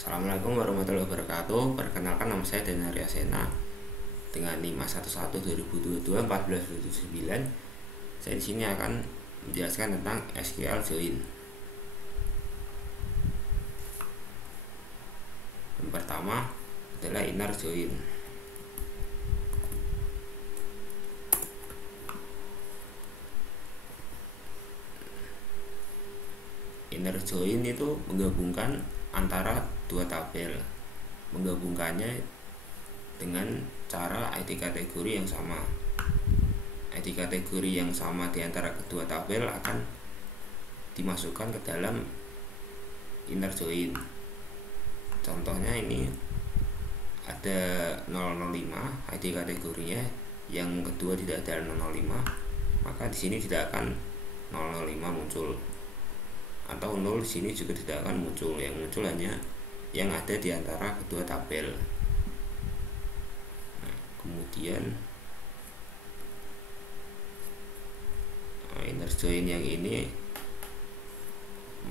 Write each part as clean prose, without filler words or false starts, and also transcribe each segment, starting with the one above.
Assalamualaikum warahmatullahi wabarakatuh. Perkenalkan, nama saya Denaria Sena dengan NIM 11 2022 1429. Saya di sini akan menjelaskan tentang SQL join. Yang pertama adalah inner join. Inner join itu menggabungkan antara dua tabel, menggabungkannya dengan cara ID kategori yang sama. ID kategori yang sama di antara kedua tabel akan dimasukkan ke dalam inner join. Contohnya ini ada 005 ID kategorinya, yang kedua tidak ada 005, maka di sini tidak akan 005 muncul, atau 0 di sini juga tidak akan muncul. Yang muncul hanya yang ada di antara kedua tabel. Nah, kemudian inner join yang ini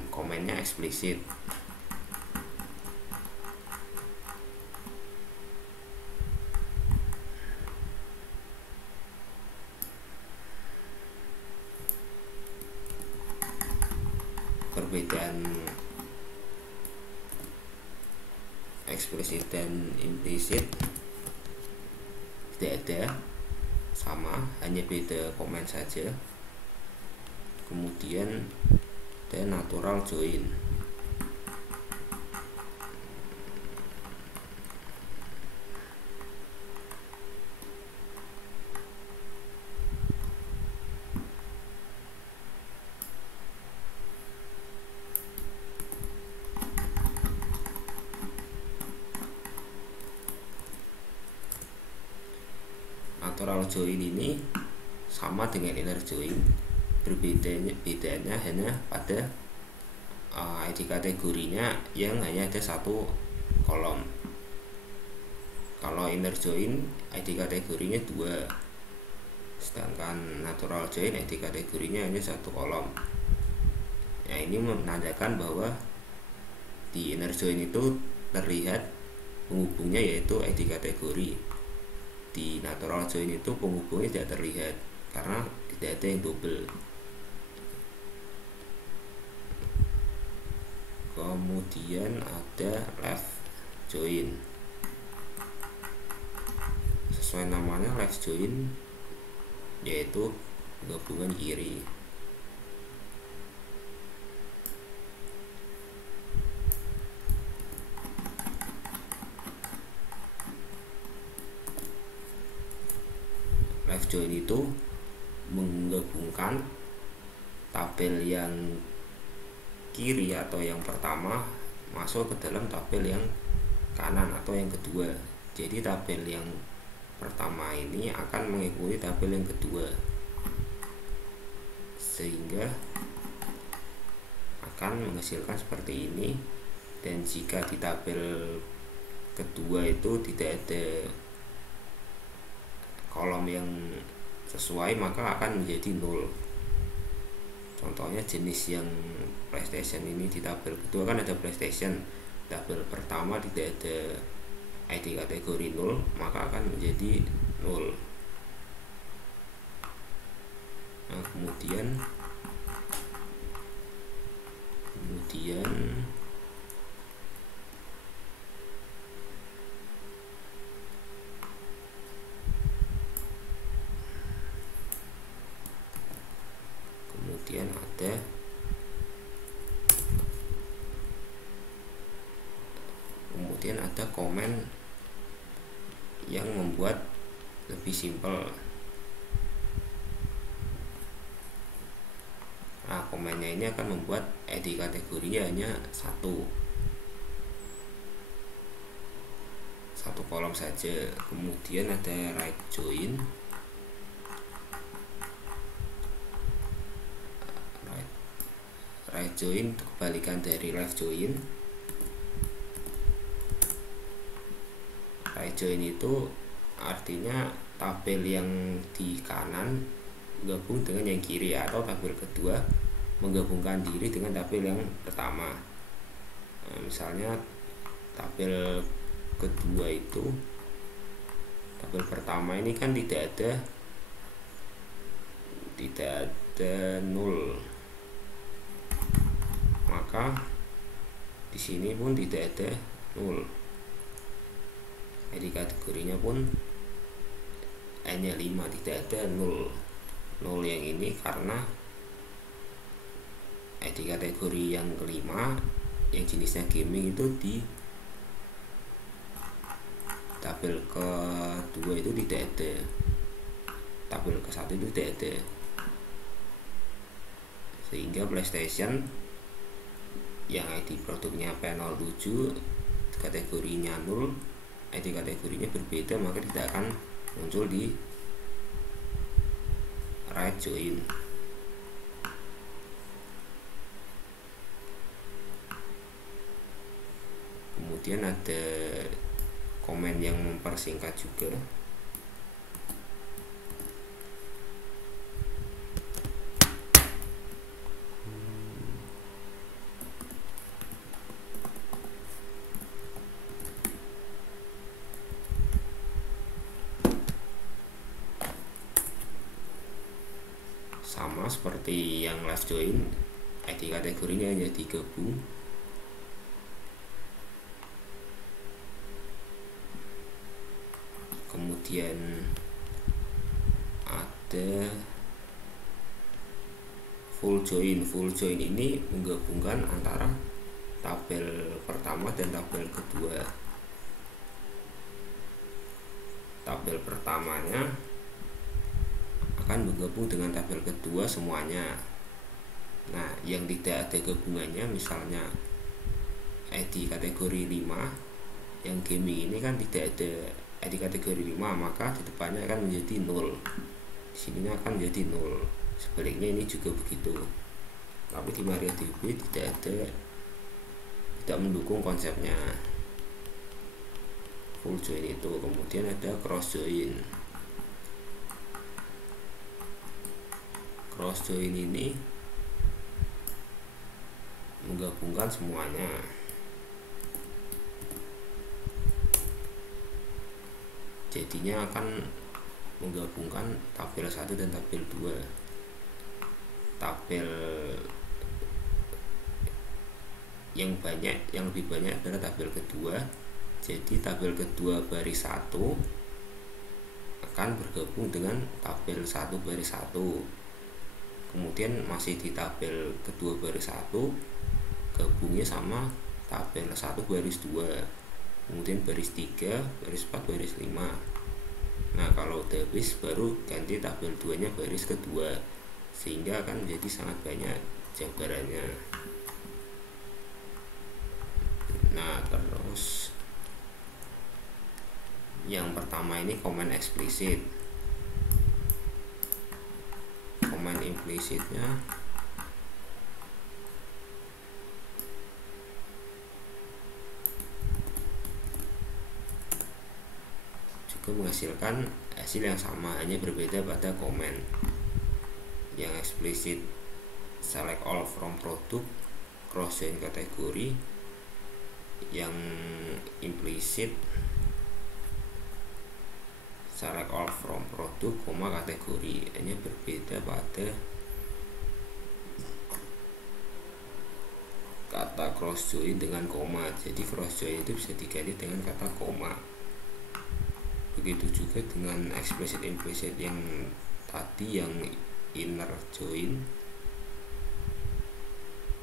komennya eksplisit. Perbedaan eksplisit dan implisit tidak ada, sama, hanya beda komen saja. Kemudian ada natural join. Natural join ini sama dengan inner join, bedanya hanya pada ID kategorinya yang hanya ada satu kolom. Kalau inner join ID kategorinya dua, sedangkan natural join ID kategorinya hanya satu kolom. Nah, ini menandakan bahwa di inner join itu terlihat penghubungnya, yaitu ID kategori. Di natural join itu penghubungnya tidak terlihat karena tidak ada yang double. Kemudian ada left join. Sesuai namanya, left join yaitu gabungan kiri. Left join itu menggabungkan tabel yang kiri atau yang pertama masuk ke dalam tabel yang kanan atau yang kedua. Jadi tabel yang pertama ini akan mengikuti tabel yang kedua, sehingga akan menghasilkan seperti ini. Dan jika di tabel kedua itu tidak ada kolom yang sesuai, maka akan menjadi 0. Contohnya jenis yang PlayStation ini, di tabel kedua kan ada PlayStation, tabel pertama tidak ada ID kategori 0, maka akan menjadi 0. Nah, kemudian ada komen yang membuat lebih simpel. Nah, komennya ini akan membuat ID kategorinya hanya satu kolom saja. Kemudian ada right join. Right join kebalikan dari left join. Right join itu artinya tabel yang di kanan gabung dengan yang kiri, atau tabel kedua menggabungkan diri dengan tabel yang pertama. Nah, misalnya tabel kedua itu, tabel pertama ini kan tidak ada nol, maka di sini pun tidak ada nol. Jadi kategorinya pun hanya 5, tidak ada nol. Nol yang ini karena di kategori yang kelima yang jenisnya gaming itu di tabel kedua itu tidak ada, tabel ke-1 itu tidak ada, sehingga PlayStation yang ID produknya P07 kategorinya 0, ID kategorinya berbeda, maka tidak akan muncul di right join. Kemudian ada komen yang mempersingkat juga. Sama seperti yang live join, ID kategorinya hanya digabung. Kemudian ada full join. Full join ini menggabungkan antara tabel pertama dan tabel kedua. Tabel pertamanya akan bergabung dengan tabel kedua semuanya. Nah, yang tidak ada gabungannya misalnya ID kategori 5, yang gaming ini kan tidak ada ID kategori 5, maka di depannya akan menjadi 0. Di sininya akan menjadi 0. Sebaliknya ini juga begitu. Tapi di MariaDB tidak mendukung konsepnya full join itu. Kemudian ada cross join. Cross join ini menggabungkan semuanya. Jadinya akan menggabungkan tabel 1 dan tabel 2. Tabel yang lebih banyak adalah tabel kedua. Jadi tabel kedua baris 1 akan bergabung dengan tabel 1 baris 1. Kemudian masih di tabel kedua baris 1 gabungnya sama tabel 1 baris 2, kemudian baris 3, baris 4, baris 5. Nah, kalau udah habis baru ganti tabel 2 nya baris kedua, sehingga akan menjadi sangat banyak jabarannya. Nah, terus yang pertama ini komen eksplisit. Komen implisitnya juga menghasilkan hasil yang sama, hanya berbeda pada komen. Yang eksplisit select all from product, cross join kategori. Yang implisit select all from produk, kategori, hanya berbeda pada kata cross join dengan koma. Jadi cross join itu bisa diganti dengan kata koma. Begitu juga dengan explicit implicit yang tadi, yang inner join.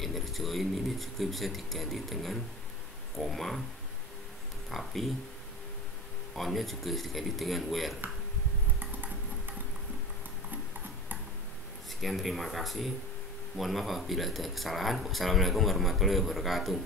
Inner join ini juga bisa diganti dengan koma, tapi on-nya juga diganti dengan where. Sekian, terima kasih. Mohon maaf apabila ada kesalahan. Wassalamualaikum warahmatullahi wabarakatuh.